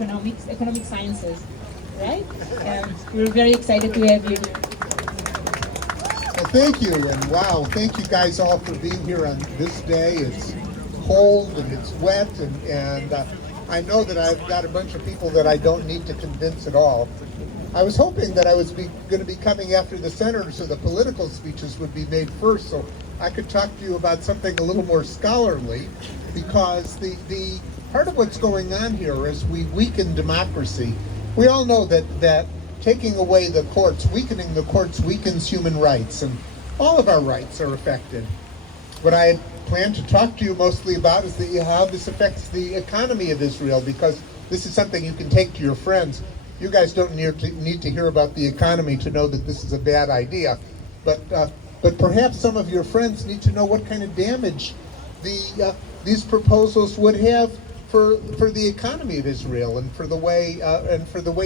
economic sciences, right? And we're very excited to have you here. Well, thank you, and wow, thank you guys all for being here on this day. It's cold and it's wet, and I know that I've got a bunch of people that I don't need to convince at all. I was hoping that I was going to be coming after the senators, so the political speeches would be made first, so I could talk to you about something a little more scholarly, because the part of what's going on here is we weaken democracy. We all know that taking away the courts, weakening the courts, weakens human rights, and all of our rights are affected. What I had planned to talk to you mostly about is how this affects the economy of Israel, because this is something you can take to your friends. You guys don't need to hear about the economy to know that this is a bad idea, but perhaps some of your friends need to know what kind of damage these proposals would have for the economy of Israel and for the way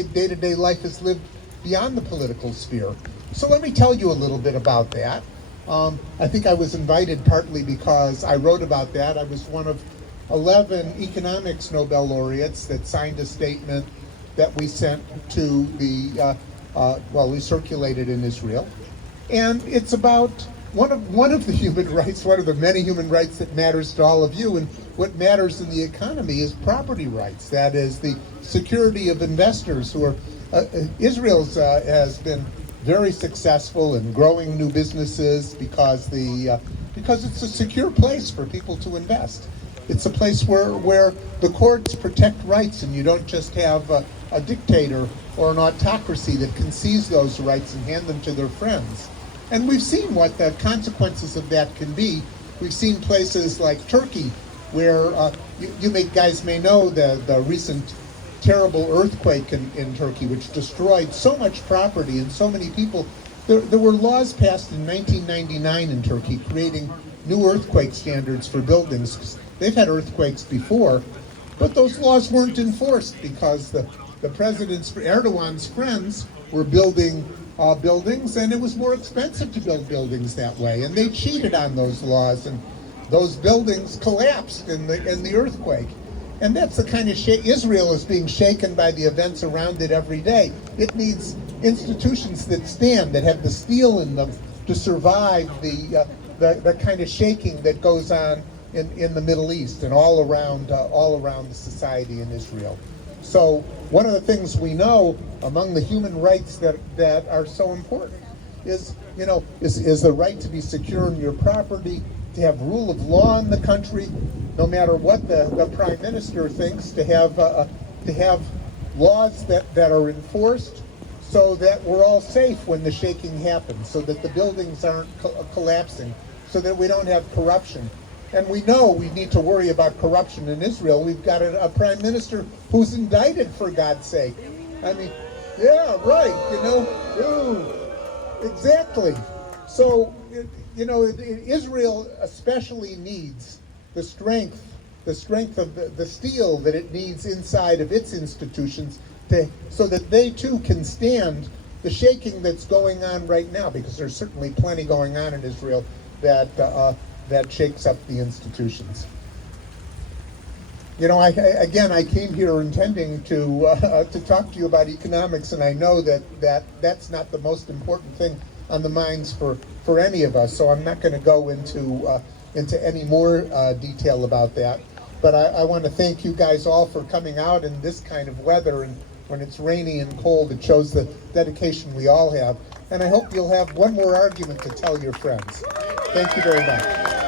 day-to-day life is lived beyond the political sphere. So let me tell you a little bit about that. I think I was invited partly because I wrote about that. I was one of 11 economics Nobel laureates that signed a statement that we sent to we circulated in Israel. And it's about one of the human rights, one of the many human rights that matters to all of you. And what matters in the economy is property rights. That is the security of investors who are, Israel has been very successful in growing new businesses because it's a secure place for people to invest. It's a place where the courts protect rights, and you don't just have a dictator or an autocracy that can seize those rights and hand them to their friends. And we've seen what the consequences of that can be. We've seen places like Turkey, where you guys may know the recent terrible earthquake in Turkey, which destroyed so much property and so many people. There were laws passed in 1999 in Turkey creating new earthquake standards for buildings. They've had earthquakes before, but those laws weren't enforced because the president's, Erdogan's friends were building buildings, and it was more expensive to build buildings that way, and they cheated on those laws, and those buildings collapsed in the earthquake. And that's the kind of Israel is being shaken by the events around it every day. It needs institutions that stand, that have the steel in them to survive the kind of shaking that goes on in the Middle East and all around the society in Israel. So one of the things we know among the human rights that are so important is the right to be secure in your property, to have rule of law in the country, no matter what the prime minister thinks, to have laws that are enforced so that we're all safe when the shaking happens, so that the buildings aren't collapsing, so that we don't have corruption. And we know we need to worry about corruption in Israel. We've got a prime minister who's indicted, for God's sake. I mean, yeah, right, exactly. So, Israel especially needs the strength of the steel that it needs inside of its institutions so that they too can stand the shaking that's going on right now, because there's certainly plenty going on in Israel that shakes up the institutions. I came here intending to talk to you about economics, and I know that's not the most important thing on the minds for any of us. So I'm not going to go into any more detail about that. But I want to thank you guys all for coming out in this kind of weather, and when it's rainy and cold, it shows the dedication we all have. And I hope you'll have one more argument to tell your friends. Thank you very much.